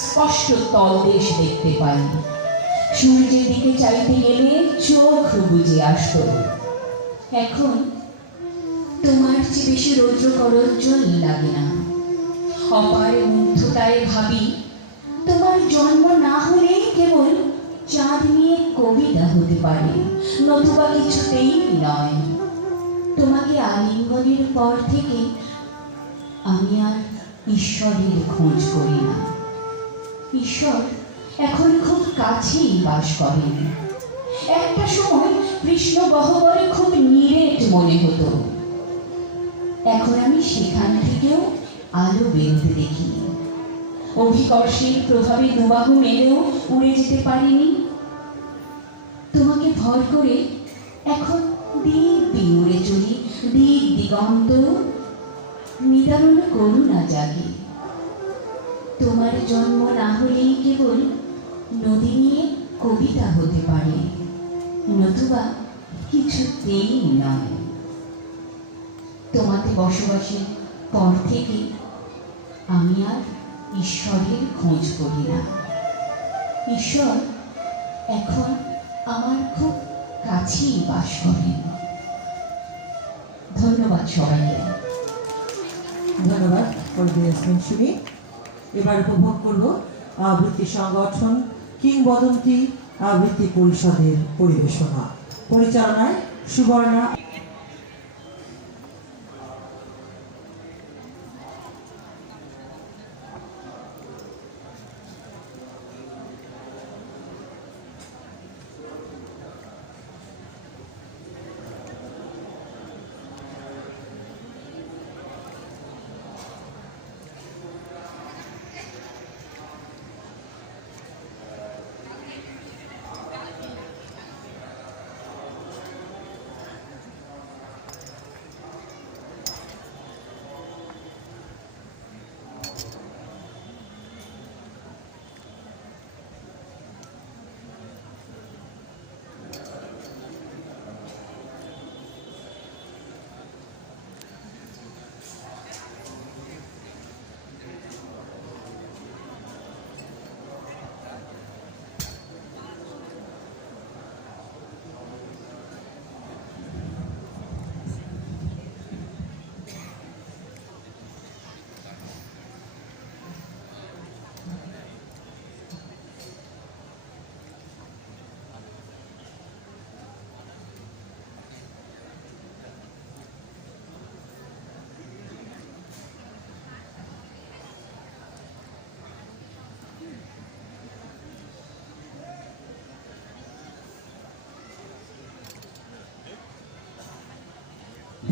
স্পষ্ট তলদেশ দেখতে পাই। সূর্যের দিকে চাইতে গেলে চোখ বুজে আসত। এখন তোমার চেয়ে বেশি রৌদ্র করজ্জ্বল লাগে না। অপার মুগ্ধতায় ভাবি, তোমার জন্ম না হলে কেবল চাঁদ নিয়ে কবিতা হতে পারে, নতুবা কিছুতেই নয়। তোমাকে আলিঙ্গনের পর থেকে আমি আর ঈশ্বরের খোঁজ করি না। ঈশ্বর এখন খুব কাছেই বাস করেন। একটা সময় কৃষ্ণ গহ্বরে খুব নিরেট মনে হতো। এখন আমি সেখান থেকেও আলো বেরোতে দেখি। অভিকর্ষের প্রভাবে দুবাহু মেলেও উড়ে যেতে পারিনি। তোমাকে ভর করে এখন দিব্যি উড়ে চলি দিক দিগন্ত, নিদারুণ করুণা জাগে। তোমার জন্ম না হলেই কেবল নদী নিয়ে কবিতা হতে পারে, নতুবা কিছুতেই নয়। তোমাতে বসবাসের পর থেকে আমি আর ঈশ্বরের খোঁজ করি না। ঈশ্বর এখন আমার খুব কাছেই বাস করেন। ধন্যবাদ সবাইকে। ধন্যবাদ শুনি। এবার উপভোগ করব আবৃত্তি সংগঠন কিংবদন্তি আবৃত্তি পরিষদের পরিবেশনা। পরিচালনায় সুবর্ণা।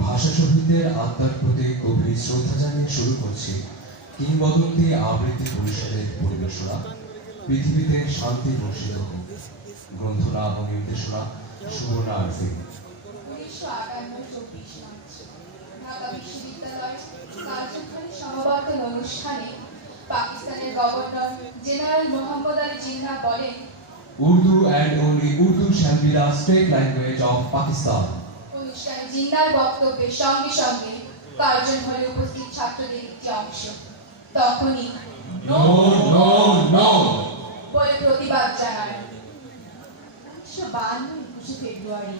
ভাষা শহীদদের আত্মার প্রতি গভীর শ্রদ্ধা জানিয়ে শুরু করছি কিংবদন্তি আবৃত্তি পরিষদের পরিবেশনা পৃথিবীতে শান্তি বর্ষিত হোক। গ্রন্থনা এবং নির্দেশনা সুবর্ণা আরফি। 1958 মার্চ ঢাকা বিশ্ববিদ্যালয় কার্যকরী সমাবর্তন অনুষ্ঠানে পাকিস্তানের গভর্নর জেনারেল মোহাম্মদ আলী জিন্নাহ বলেন, Urdu and only Urdu shall be the state language of Pakistan. অনুষ্ঠানে জিন্নাহর বক্তব্যের সঙ্গে সঙ্গে কার্জন হলে উপস্থিত ছাত্রদের একটি অংশ তখনই নো নো নো বলে প্রতিবাদ জানায়। 1952 ফেব্রুয়ারি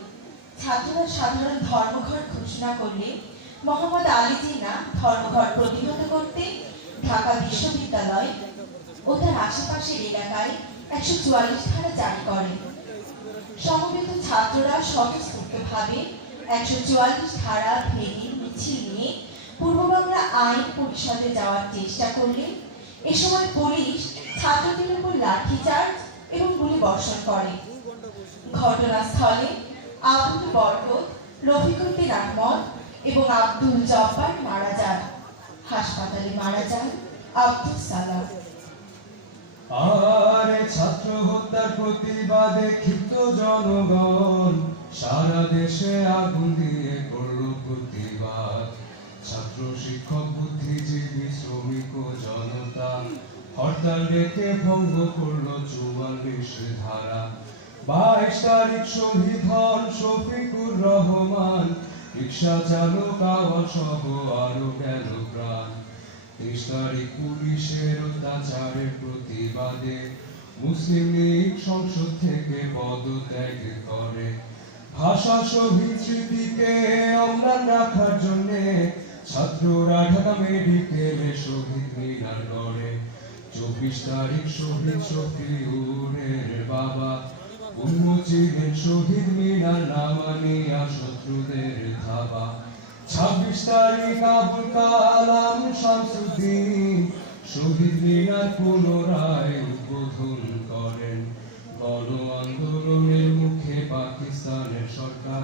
ছাত্ররা সাধারণ ধর্মঘট ঘোষণা করলে মোহাম্মদ আলী জিন্নাহ ধর্মঘট প্রতিহত করতে ঢাকা বিশ্ববিদ্যালয় ও তার আশেপাশের এলাকায় 144 ধারা জারি করেন। সমবেত ছাত্ররা স্বতঃস্ফূর্তভাবে 144 ধারা ভেঙে মিছিল নিয়ে পূর্ব বাংলা আইন পরিষদে যাওয়ার চেষ্টা করলে এ সময় পুলিশ ছাত্রদের উপর লাঠিচার্জ এবং গুলি বর্ষণ করে। ঘটনাস্থলে আবুল বরকত, রফিকুল বিন আহমদ এবং আব্দুল জব্বার মারা যান। হাসপাতালে মারা যান আব্দুল সালাম। আর ছাত্র হত্যার প্রতিবাদে ক্ষিপ্ত জনগণ সারা দেশে আগুন দিয়ে করল প্রতিবাদ। ছাত্র শিক্ষক বুদ্ধিজীবী শ্রমিক ও জনতা হরতাল ডেকে ভঙ্গ করলো 44 ধারা। 22 তারিখ শহীদ হন শফিকুর রহমান, রিক্সা চালক আওয়াজ সহ আরো গেল প্রাণ। ৩০ তারিখ পুলিশের অত্যাচারের প্রতিবাদে মুসলিম লীগ সংসদ থেকে পদত্যাগ করে। ভাষা শহীদ স্মৃতিকে অম্লান রাখার জন্য ছাত্ররা ঢাকা মেডিকেলে শহীদ মিনার গড়ে। ২৪ তারিখ শহীদ শফিউরের বাবা উন্মোচিলেন শহীদ মিনার নামানিয়া শত্রুদের ধাবা। ২৬ তারিখ আবুল কালাম শামসুদ্দিন শহীদ মিনার পুনরায় উদ্বোধন করেন। গণ আন্দোলনের মুখে পাকিস্তানের সরকার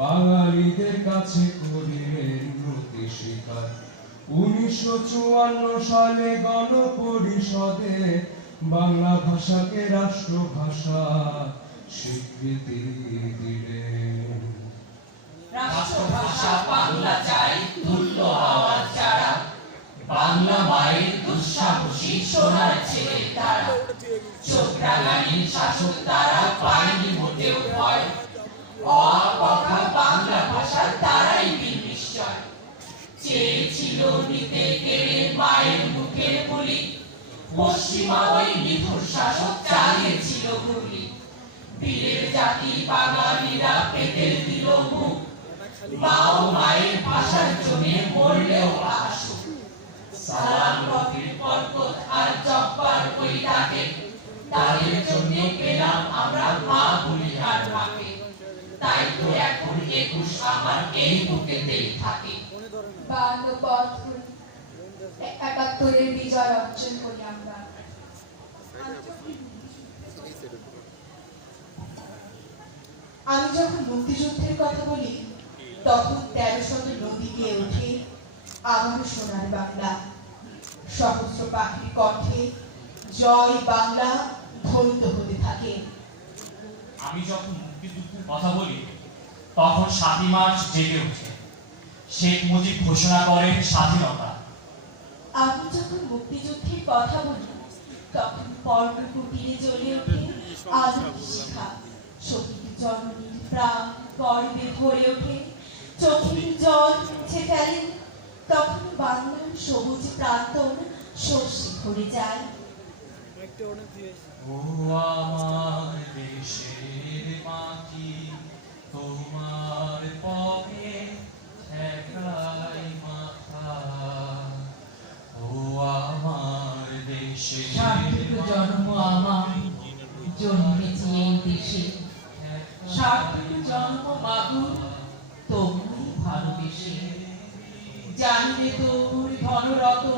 বাঙালিদের কাছে করিলেন নতি স্বীকার। ১৯৫৪ সালে গণপরিষদে বাংলা ভাষাকে রাষ্ট্রভাষা স্বীকৃতি দিলেন। রাষ্ট্রভাষা বাংলা চাই তুল্য আওয়াজ যারা, বাংলা মায়ের দুঃসাহসী সোনার ছেলে তারা। চোখরাঙানির শাসক তারা পায়নি মোটেও ভয়, অকথা বাংলা ভাষার তারাই বীর নিশ্চয়। চেয়েছিল নিতে কেড়ে মায়ের মুখের বলি, পশ্চিমা ওই নিঠুর শাসক চালিয়েছিল গুলি। বীরের জাতি বাঙালিরা পেতে দিল মুখ, মা ও মায়ের ভাষার জন্য মরলেও আসুক। সালাম রফির বরকত আর জব্বার ওই ডাকে, তাদের জন্য পেলাম আমরা মা বলি আর মাকে। তাই তো এখন ২১ আমার এই বুকেতেই থাকে। ৫২ পথ ৭১ বিজয় অর্জন করি আমরা। আমি যখন মুক্তিযুদ্ধের কথা বলি তখন ১৩০০ নদী গিয়ে ওঠে আমার সোনার বাংলা। সহস্র পাখির কণ্ঠে জয় বাংলা ধ্বনিত হতে থাকে। আমি যখন মুক্তিযুদ্ধের কথা বলি তখন ৭ই মার্চ জেগে ওঠে, শেখ মুজিব ঘোষণা করেন স্বাধীনতা। আমি যখন মুক্তিযুদ্ধের কথা বলি তখন পর্ণ কুটিরে জ্বলে ওঠে আলোর শিখা। শহীদ জননীর প্রাণ গর্বে ভরে ওঠে, চোখের জল মুছে ফেলেন তখন বাংলার সবুজ প্রান্তর শস্যে ভরে যায়। ও আমার দেশের মাটি, তোমার পথে ঠেকাই মাথা। ও আমার দেশের সার্থক জন্ম আমার, জন্মেছি এই দেশে। সার্থক জন্ম মাগো তোমায় ভালোবেসে। জানিবে তোর ধনরত্ন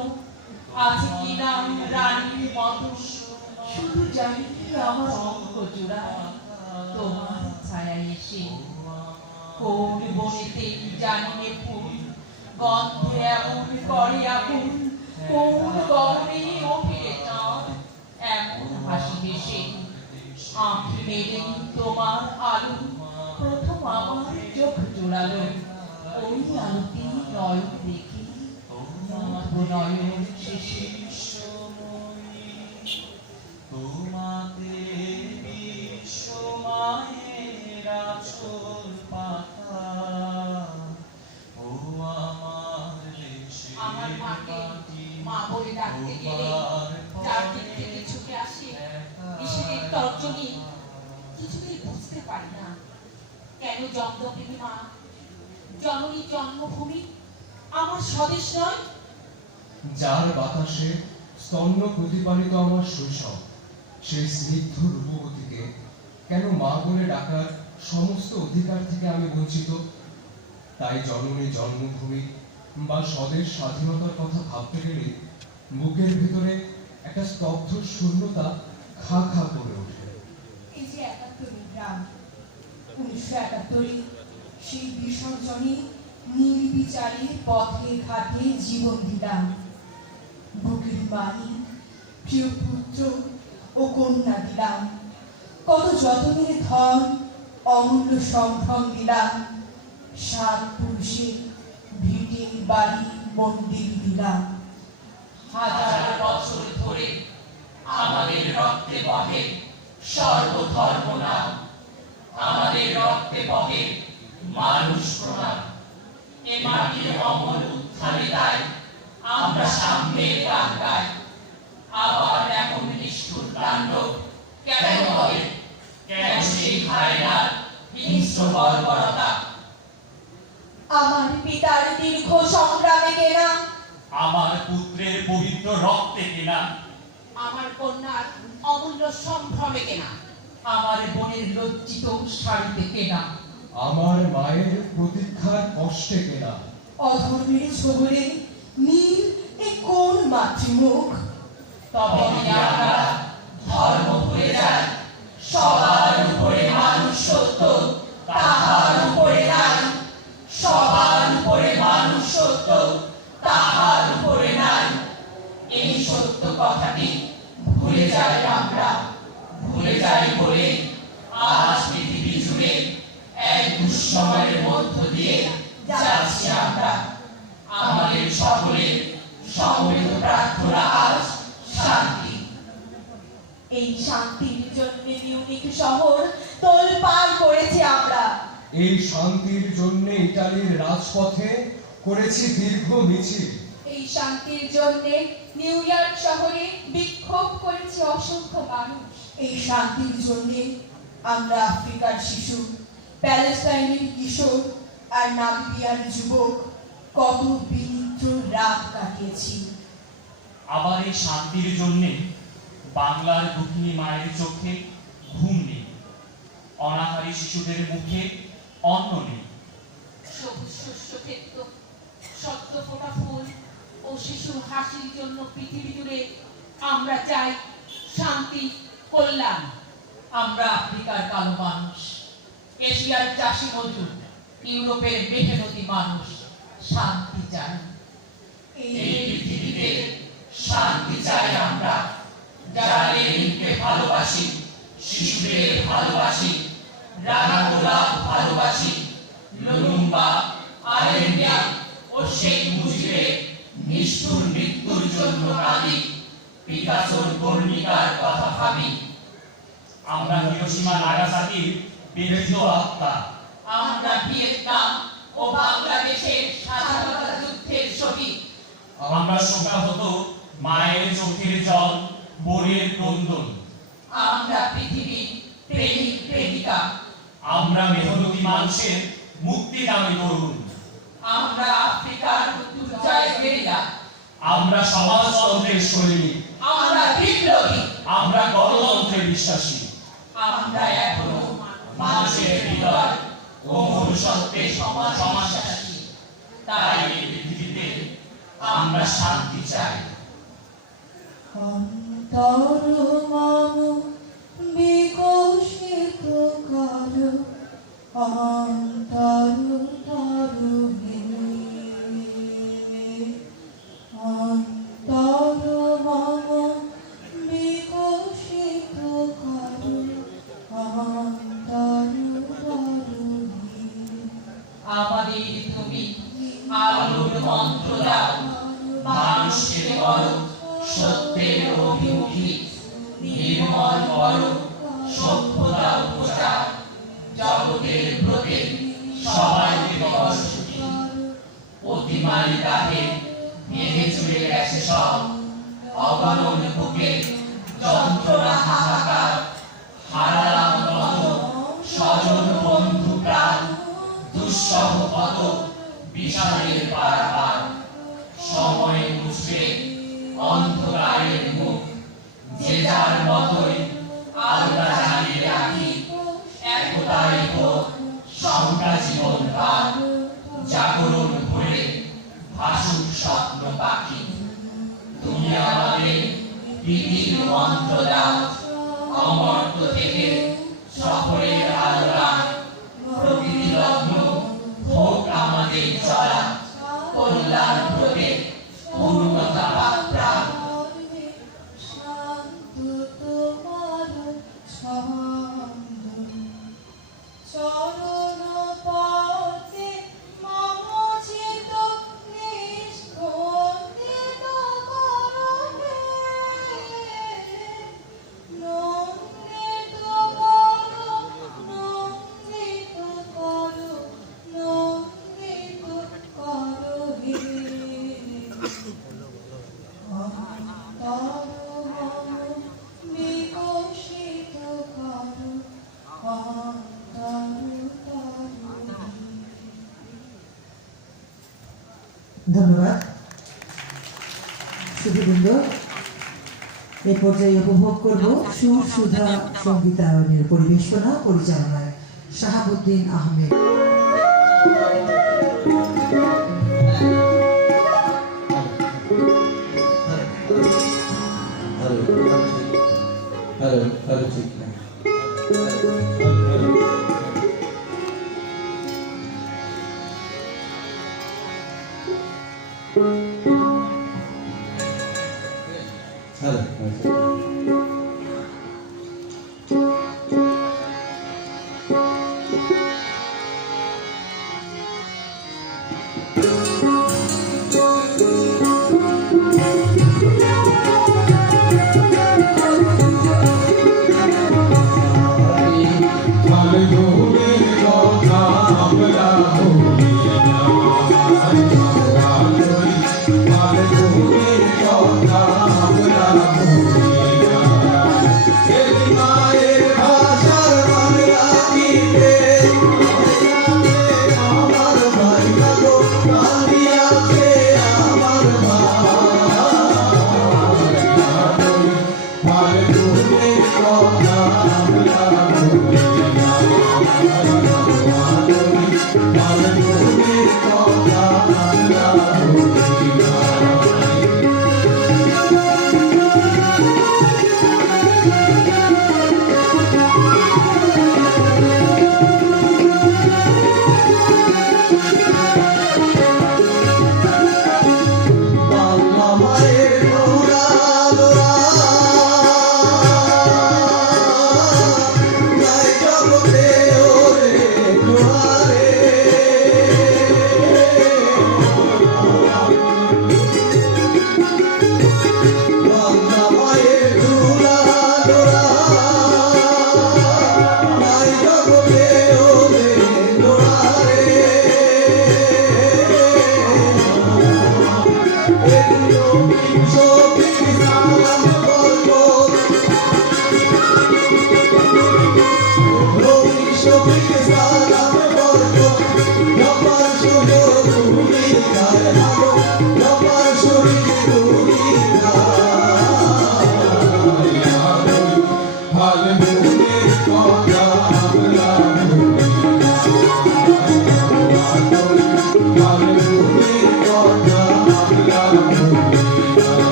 আছে কিনা রানীর মতো, শুধু জানি আমার অঙ্ক জোড়া তোমার ছায়া এসে। কোন বনেতে জানিনে ফুল গন্ধে এমন করে আগুন, কোন গরমে ওঠে চাঁদ এমন হাসি হেসে। আঁখি মেলে তোমার আলো প্রথম আমার চোখ জোড়ালো, ওই আলোতে নয়ন দেখি নয়ন শেষে। তোমাকে বিশ্ব মায়ের আঁচল পাতা। ও আমার দেশের আমার মাকে মাটি, মা বলে ডাকতে গেলে যার দিক থেকে ছুটে আসে ঈশ্বরের তর্জনী, কিছুতেই বুঝতে পারি না কেন জমদগ্নি মা জননী জন্মভূমি আমার স্বদেশ নয়। যার বাতাসে স্তন্য প্রতিপালিত আমার শৈশব, সেই স্নিগ্ধ রূপবতীকে কেন মা বলে ডাকার সমস্ত অধিকার থেকে আমি বঞ্চিত? তাই জননী জন্মভূমি বা স্বদেশ স্বাধীনতার কথা ভাবতে গেলে বুকের ভিতরে একটা স্তব্ধ শূন্যতা খা খা করে ওঠে। এই যে ৭১ গ্রাম, ১৯৭১ সেই বিসর্জনে নির্বিচারে পথে ঘাটে জীবন দিলাম। বুকের মানি প্রিয় পুত্র ও কন্যা দিলাম, কত যতনের ধন অমূল্য সম্ভ্রম দিলাম। ৭ পুরুষের ভিটে বাড়ি মন্দির দিলাম। হাজার বছর ধরে আমাদের রক্তে বহে সর্বধর্ম নাম, আমাদের রক্তে বহে মানুষ প্রণাম। এ মাটির অমর উত্থানে তাই আমরা সামনে রক্তে কেনা, আমার কন্যার অমূল্য সম্ভ্রমে কেনা, আমার বোনের লজ্জিত শাড়িতে কেনা, আমার মায়ের প্রতীক্ষার কষ্টে কেনা। অধর্মের ছোবলে নীল এ কোন মাতৃমুখ, তবে কি আমরা ধর্ম ভুলে যাই? সবার উপরে মানুষ সত্য, তাহার উপরে নাই। সবার উপরে মানুষ সত্য, তাহার উপরে নাই। এই সত্য কথাটি ভুলে যাই আমরা। ভুলে যাই বলে আজ পৃথিবী জুড়ে এক দুঃসময়ের মধ্য দিয়ে যাচ্ছি আমরা। আমাদের সকলের সমবেত প্রার্থনা আজ শান্তি। এই শান্তির জন্য মিউনিক শহর তোলপাড় করেছি আমরা। এই শান্তির জন্য ইতালির রাজপথে করেছি দীর্ঘ মিছিল। এই শান্তির জন্য নিউ ইয়র্ক শহরে বিক্ষোভ করেছে অসংখ্য মানুষ। এই শান্তির জন্য আমরা আফ্রিকার শিশু, প্যালেস্টাইনের কিশোর আর নামিবিয়ার যুবক কত বিনিদ্র রাত কাটিয়েছি। আবার এই শান্তির জন্যে বাংলার দুঃখিনী মায়ের চোখে ঘুম নেই, অনাহারী শিশুদের মুখে অন্ন নেই। সবুজ শস্য ক্ষেত্র, সদ্য ফোটা ফুল ও শিশুর হাসির জন্য পৃথিবী জুড়ে আমরা চাই শান্তি, কল্যাণ। আমরা আফ্রিকার কালো মানুষ, এশিয়ার চাষি মজুর, ইউরোপের মেহনতি মানুষ শান্তি চাই। এই পৃথিবীতে শান্তি চাই আমরা, যারা লেনিনকে ভালোবাসি, শিশুদের ভালোবাসি, রানা গোলাপ ভালোবাসি, লুলুম্বা, আলেন্ডিয়া ও শেখ মুজিবের নিষ্ঠুর মৃত্যুর জন্য কাঁদি, পিকাসোর কর্ণিকার কথা ভাবি। আমরা হিরোশিমা নাগাসাকির বিরোধী আত্মা। আমরা ভিয়েতনাম ও বাংলাদেশের স্বাধীনতা যুদ্ধের শহীদ। আমরা শোকাহত মায়ের চোখের জল, বোনের ক্রন্দন। আমরা পৃথিবীর প্রেমিক প্রেমিকা। আমরা মেহনতি মানুষের মুক্তিগামী তরুণ। আমরা আফ্রিকার দুর্জয় গেরিলা। আমরা সমাজতন্ত্রের সৈনিক। আমরা বিপ্লবী। আমরা গণতন্ত্রে বিশ্বাসী। আমরা এখনো মানুষের হৃদয় ও মনুষ্যত্বে সমাজসাথী। তাই এই পৃথিবীতে আমরা শান্তি চাই। অন্তর মম বিকশিত করো, অন্তর তরুণী, অন্তর মম বিকশিত করো, অন্তর তরুণী। আমাদের তুমি আলোর মন্ত্র দাও, মানুষকে করো সত্যের অভিমুখী, নির্মল করো সভ্যতা প্রচার। জগতের ব্রতে সবাইকে করো সুখী। অতিমারি কাহে ভেঙে চুরে গেছে সব, অগণন বুকে যন্ত্রণা হাহাকার। হারালাম কত স্বজন বন্ধু প্রাণ, দুঃসহ কত বিষাদের পারাপার। সময় মুছবে অন্ধকারের মুখ, যে যার মতোই আলোটা জ্বালিয়ে রাখি। একতাই হোক শঙ্কা জীবন পার, জাগরণ ভরে ভাসুক স্বপ্ন পাখি। তুমি আমাদের বিধির মন্ত্র দাও, অমর্ত্য থেকে সকলের আলোড়ন। প্রকৃতি লগ্ন হোক আমাদের চলা, কল্যাণ ব্রতে পূর্ণতা প্রাণ। শান্ত তোমার ছন্দ, চরণ পথে মম চিত নিষ্কণ্ঠিত করবে, নন্দিত করো, নন্দিত করো, নন্দিত করো হে। অন্তর মম বিকশিত করো, অন্তর তরুণী। ধন্যবাদ। সুধীবৃন্দ, এ পর্যায়ে উপভোগ করব সুর সুধা সঙ্গীতায়নের পরিবেশনা পরিচালনায় শাহাবুদ্দিন আহমেদ। Hallelujah.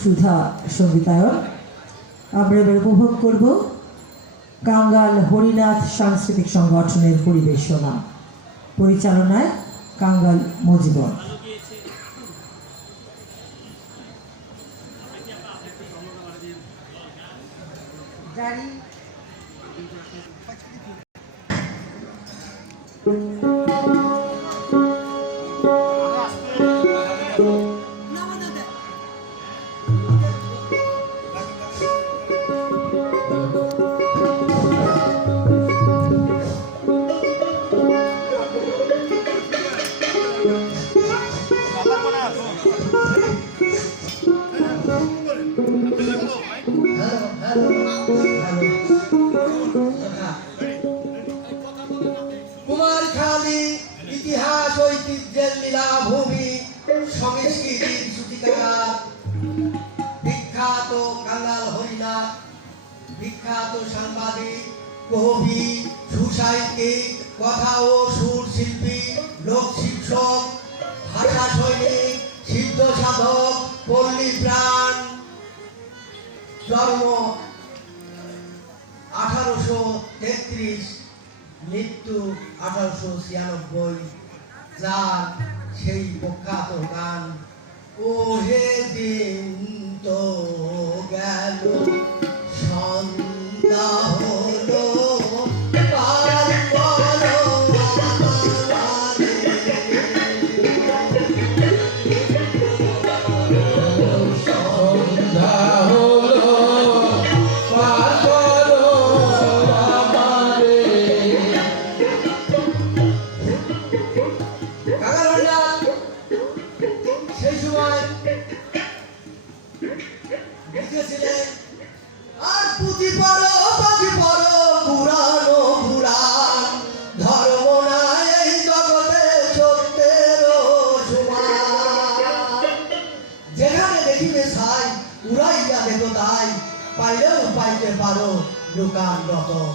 সুরসুধা সঙ্গীতায়ন। আমরা এবার উপভোগ করব কাঙ্গাল হরিনাথ সাংস্কৃতিক সংগঠনের পরিবেশনা, পরিচালনায় কাঙ্গাল মজিবর। কুমারখালী ইতিহাস ঐতিহ্যের লীলাভূমি, সংস্কৃতির সূতিকাগার। বিখ্যাত কাঙ্গাল হরিনাথ, বিখ্যাত সাংবাদিক, কবি, সুসাহিত্যিক, কথা ও সুর শিল্পী, লোক শিক্ষক, ভাষা সৈনিক, সিদ্ধ সাধক, পল্লী প্রাণ। জন্ম 1833, মৃত্যু 1896। যার সেই প্রখ্যাত গান ও হে দিন তো গেল সন্ধ্যা হলো পার করো সেই সময় লিখেছিলেন, আর পুঁথি পড়ো পুরানো পুরাণ, ধর্ম না এই জগতে সত্যেরও সমান। যেখানে দেখিবে ছাই উড়াইয়া দেখো তাই, পাইলেও পাইতে পারো লুকান রতন।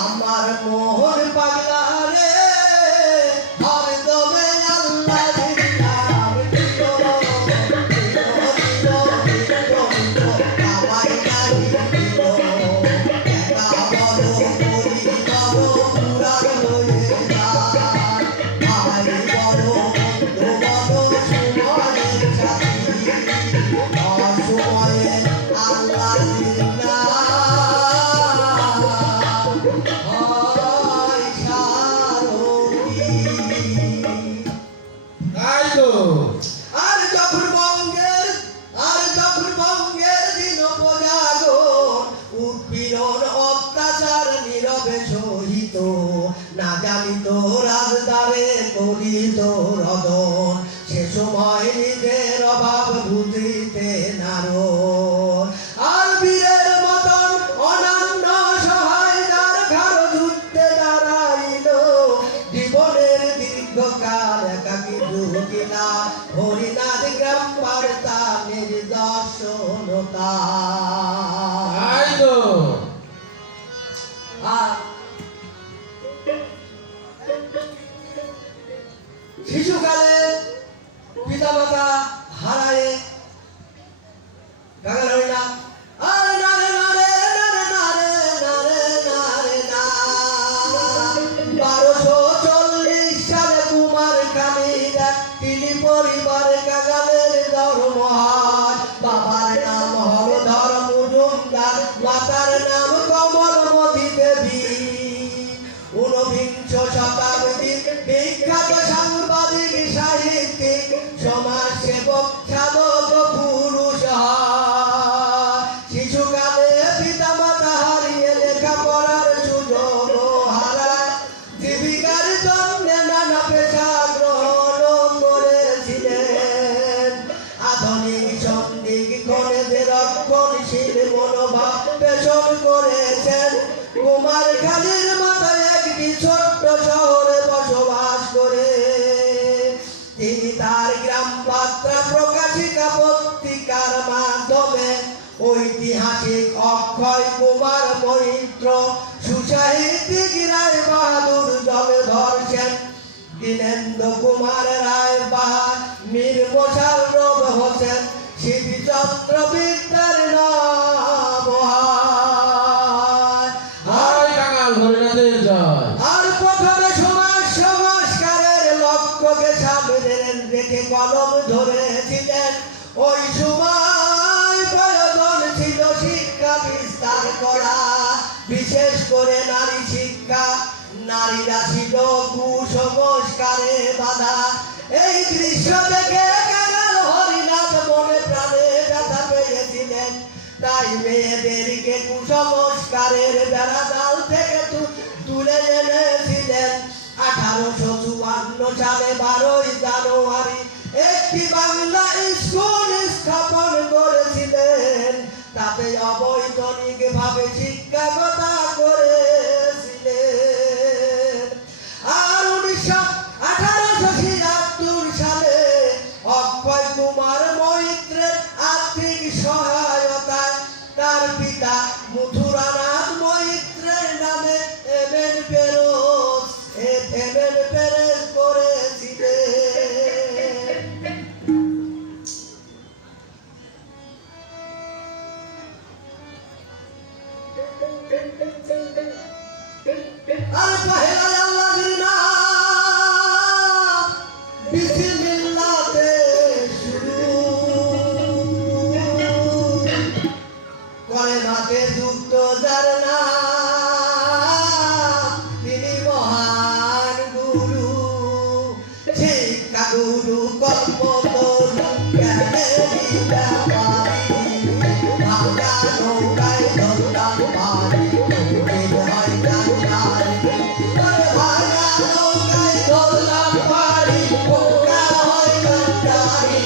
আমার মোহন পাগলা রে, হরদমে আল্লাহর নাম নিতো, আমায় নাহি দিত। একা বলো করি বলো পুরাণ হয়ে যায়, ভাই বলো বন্ধু বলো সময়ের সাথী, অসময়ে আল্লাহর নাম হয় সারথি। তাই তো আর যখন বঙ্গের দিন উপজাগরণ, উৎপীড়ন অত্যাচার নীরবে সহিত, না জানিত রাজদারে করিত রদন, সে সময় নিজের অভাব বুঝিতে নারদ। আর বীরের মতন অনন্য সহায় যার ঘাড় যুদ্ধে দাঁড়াইল, জীবনের দীর্ঘকাল একাকী ঢুকিলা হরিনাথ গ্রাম বার্তা নির্দর্শনতা। তাই তো আর শিশুকালে পিতামাতা হারায়ে গান হরিনাথ আর নারে নারে নারে নারে নারে নারে না। 1240 সালে কুমারখালীর তিনি পরিবার কাগালের ধর্মহার। বাবার নাম হলধর মজুমদার, মাতার নাম কমলমতি দেবী। 19 শতাব্দীর বিখ্যাত সাংবাদিক, সাহিত্যিক, সমাজসেবক, সাধক পুরুষ। শিশুকালে পিতামাতা হারিয়ে লেখাপড়ার সুযোগ হারায়, জীবিকার জন্য নানা পেশা গ্রহণ করেছিলেন। আধুনিক সন্দিক গণেদের রক্ষণশীল মনোভাব পেশন করেছেন। কুমারখালীর মাথায় একটি ছোট্ট শহরে বসবাস করে তিনি তার গ্রাম বার্তা প্রকাশিকা পত্রিকার মাধ্যমে ঐতিহাসিক অক্ষয় কুমার মৈত্র, সুসাহিত্যিক রায় বাহাদুর জলধর সেন, দীনেন্দ্র কুমার রায় বাহার, মীর মোশাররফ হোসেন, চোখে সামনে রেখে কলম ধরেছিলেন। ওই সময় প্রয়োজন ছিল শিক্ষা বিস্তার করা, বিশেষ করে নারী শিক্ষা। নারীরা ছিল কুসংস্কারে বাধা। এই দৃশ্য দেখে কাঙাল হরিনাথ মনে প্রাণে ব্যথা পেয়েছিলেন। তাই মেয়েদেরকে কুসংস্কারের বেড়াজাল থেকে তুলে এনেছিলেন। 1854 সালে 12 জানুয়ারি একটি বাংলা স্কুল স্থাপন করেছিলেন। তাতে অবৈতনিক ভাবে শিক্ষকতা করেছিলেন। আর 1876 সালে অক্ষয় কুমার মৈত্রের আর্থিক সহায়তায় তার পিতা মথুরানাথ মৈত্রের নামে এমএন প্রেস করেছিলেন। আর পহেলা আল্লাহর নাম বিসমিল্লাহতে শুরু, কলেমাতে যুক্ত যার নাম তিনি মহান গুরু। শিক্ষা গুরু কল্পতরু জ্ঞানেরই ব্যাপারী, ভাঙা নৌকায় ধরলাম পারি, ডুবিল হয় কান্ডারি। ভাঙা নৌকায় ধরলাম পারি, পোকা হয় কান্ডারি।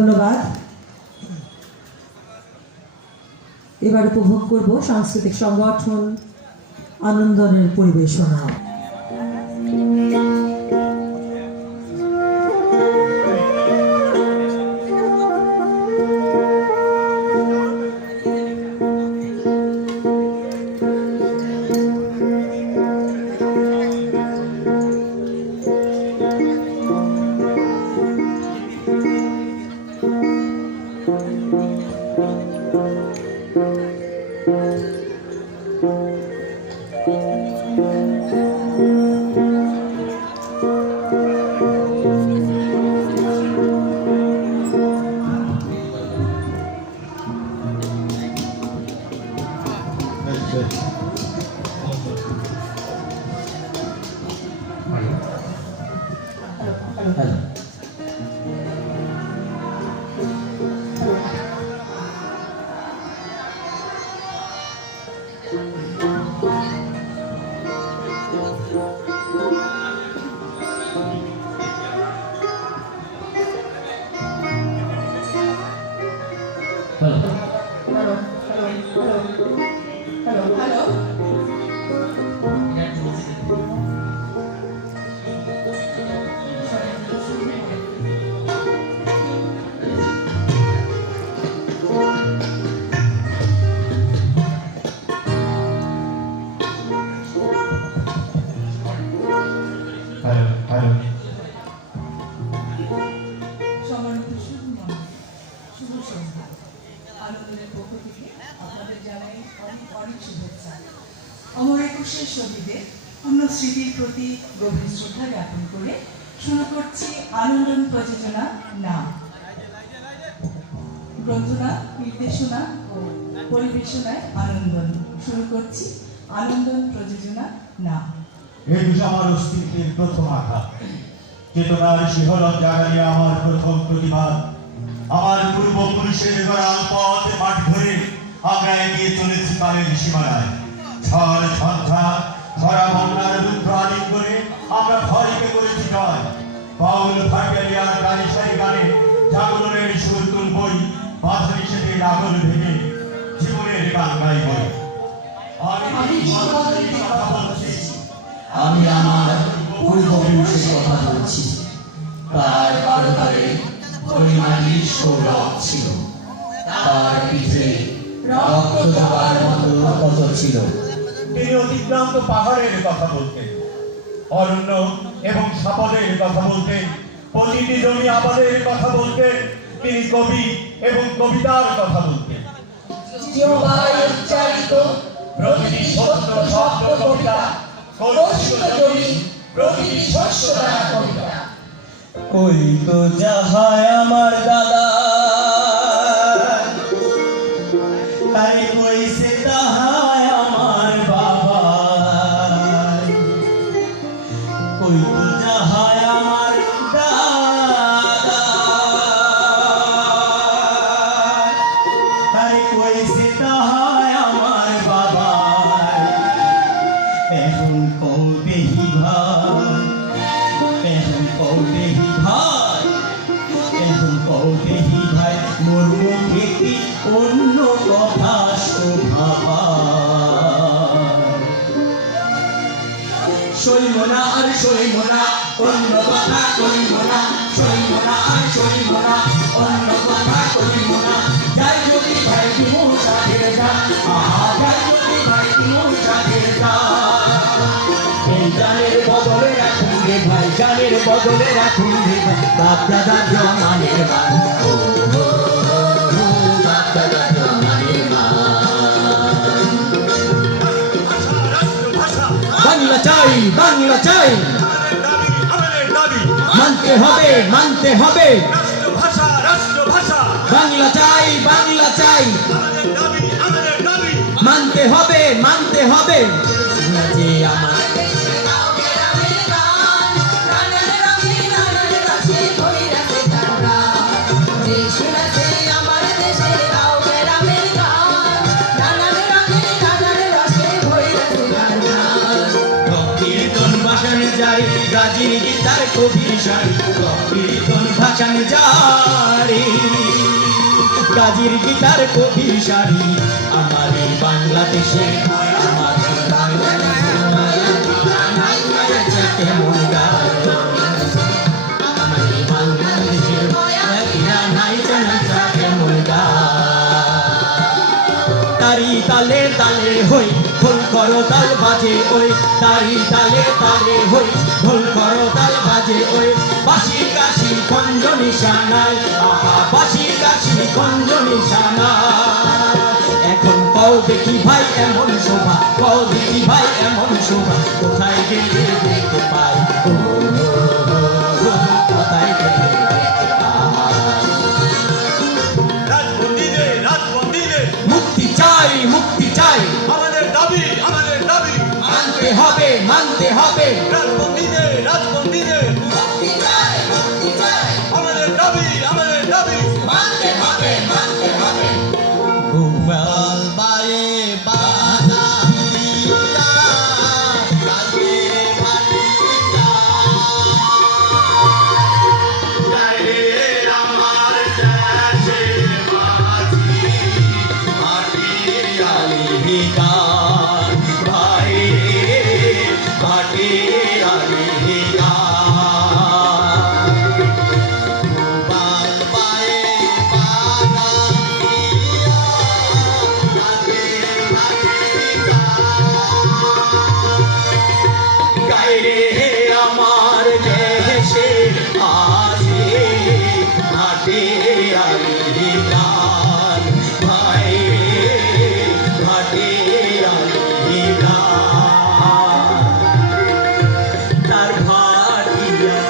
ধন্যবাদ। এবার উপভোগ করব সাংস্কৃতিক সংগঠন আনন্দনের পরিবেশনা। সম্মানিত শুভ সন্ধ্যা। আনন্দের পক্ষ থেকে আপনাদের জানাই অনেক অনেক শুভেচ্ছা। অমর একুশের শহীদের পূর্ণ স্মৃতির প্রতি গভীর শ্রদ্ধা জ্ঞাপন করে শুরু করছি আনন্দন প্রযোজনা নাম। গ্রন্থনা, নির্দেশনা ও পরিবেশনায় আনন্দন। শুরু করছি আনন্দন প্রযোজনা নাম। এই আমার অস্তিত্বের প্রথম আঘাত, চেতনার শিহরণ জাগাইয়া আমার প্রথম প্রতিবাদ। আমার পূর্বপুরুষের গড়াল পথ মাঠ ধরে আমরা এগিয়ে চলেছি কালের সীমানায়। ঝড় ঝঞ্ঝা খরা বন্যার রুদ্র আলিঙ্গনে আমরা ভয়কে করেছি জয়। বাউল ভাটিয়ালিয়ার গাড়ি সারি গানে জাগরণের সুর তুলবই, বাধা নিষেধের আগল ভেঙে জীবনের গান গাইবই। আমি আমার পূর্বপুরুষের কথা বলছি। তার কারণে পরিমাণিক সৌরভ ছিল, তার পিঠে রক্ত জোগাড় মতো কত ছিল। তিনি অতিক্রান্ত পাহাড়ের কথা বলতেন, অরণ্য এবং সাপদের কথা বলতেন, প্রতিটি জমি আবাদের কথা বলতেন। তিনি কবি এবং কবিতার কথা বলতেন। উচ্চারিত প্রতিটি সত্য শব্দ কবিতা, কলুষিত জমি প্রতিটি শস্য দ্বারা কবিতা। কই তো যাহায় আমার দাদা, তাই কইছে তাহায় আমার বাবা। কই তো যাহায় আমার দাদা, তাই কইছে তাহায় আমার বাবা। এখন কৌ দেহি ভাই, এখন কৌ দেহি ভাই, এখন কৌ দেহি ভাই, মোর মুখে কি অন্য কথা শোভা পায়? সইব না আর সইব না, অন্য কথা কইব না। সইব না আর সইব না, অন্য কথা কইব না। যাই যদি ভাই দিমু সাথে যা, আহা যাই যদি ভাই দিমু সাথে যা। এই জানের বদলে রাখুন রে ভাই, জানের বদলে রাখুন রে ভাই, বাপ দাদা জমানের মান। ও হো হো, বাপ দাদা জমানের মান। বাংলা চাই, বাংলা চাই, মানতে হবে, মানতে হবে। বাংলা চাই, বাংলা চাই, মানতে হবে, মানতে হবে। যে আমার কীর্তন বাসানে যাই, গাজীর গীতার কবির শাড়ি কীর্তন ভাষণ জারি গাজীর গীতার কবির শাড়ি আমার এই বাংলাদেশে আমার কেমন গান আমার এই বাংলাদেশের নাই জানা কেমন তারি তালে তালে হই ঢোল করো তাল বাজে ওই তারি তালে তালে হই ঢোল করো তাল বাজে ওই বাঁশি কাশি খঞ্জ নিশানায় আহা বাঁশি কাশি খঞ্জ নিশানায় এখন কও দেখি ভাই এমন শোভা কও দেখি ভাই এমন শোভা কোথায় গেলে দেখতে পাই ও কোথায় গেলে দেখতে পাই মুক্তি চাই মুক্তি চাই আমাদের দাবি মানতে হবে মানতে হবে রাজবন্দীদের আমাদের দাবি মানতে হবে মানতে হবে গোপাল বায়ে বাদাম দিয়া কালকে ভাটিটা গায়ে আমার দেশের মাঝি মাটি আলি গান ভাই মাটি আলি গোপাল বায়ে বাদাম দিয়া কালকে ভাটিটা গায়ে আমার দেশের মাঝি মাটি আলি গান ভাই মাটি আলি গান তার ভাটিয়া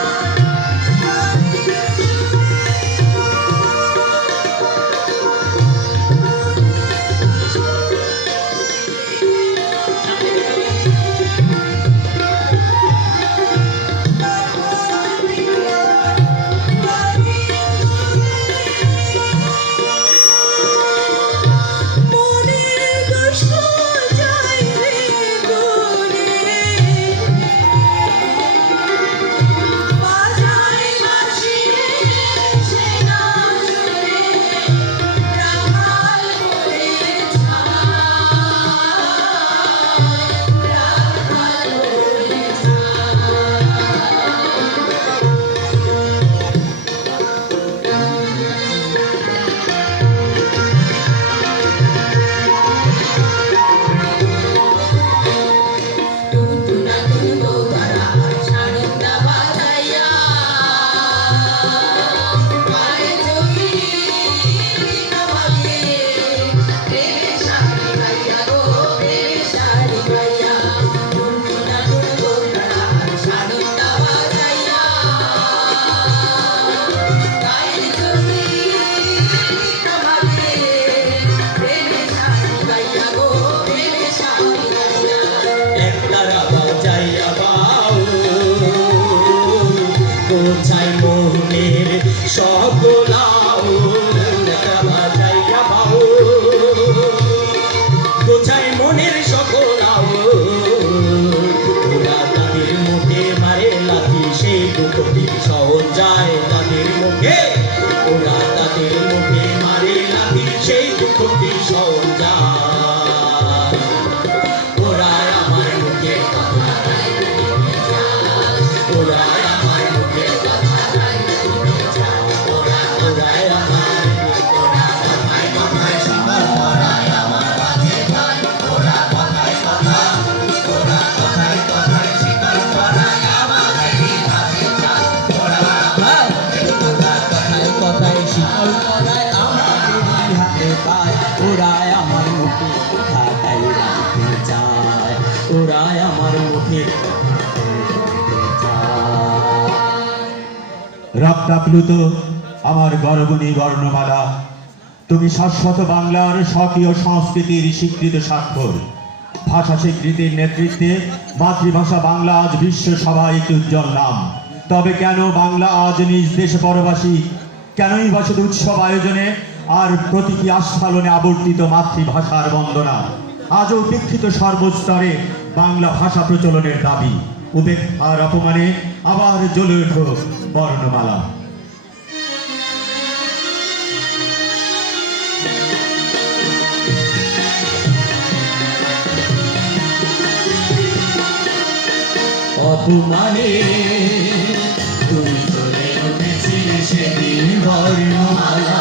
একতারা বাজাইয়া বাউ গোছাই মোহনের সকলাও একতারা বাজাইয়া বাউ গোছাই মনের সকলাও ওরা তাদের মুখে মারে লাথি সেই দুঃখটি সহজ যায় তাদের মুখে ওরা তাদের মুখে মারে লাথি সেই দুঃখটি সহজ যায় ওরা আমার মুখে কথা ওরা আমার মুখে কথা ওরা আমার কথায় কথায় সবার ওরাই আমার কাছে যায় ওরা কথায় কথা ওরা কথায় কথায় শিকার করাই আমার কাছে যায় ওরা আমার কথায় কথায় শিকার করাই আমার হাতে পায় ওরাই আমার মুখে কথাটাই রাখতে চায় ওরাই আমার মুখে রক্তাপ্লুত আমার গর্বণী বর্ণমালা তুমি শাশ্বত বাংলার স্বকীয় সংস্কৃতির স্বীকৃত স্বাক্ষর ভাষা স্বীকৃতির নেতৃত্বে মাতৃভাষা বাংলা আজ বিশ্ব সভায় একটি উজ্জ্বল নাম তবে কেন বাংলা আজ নিজ দেশে পরবাসী কেনই বা শুধু উৎসব আয়োজনে আর প্রতীকী আস্ফালনে আবর্তিত মাতৃভাষার বন্দনা আজও উপেক্ষিত সর্বস্তরে বাংলা ভাষা প্রচলনের দাবি উপেক্ষার অপমানে আবার জ্বলে ওঠো বর্ণমালা। অপমানে তুই চলে উঠেছিলি সেদিন বর্ণমালা।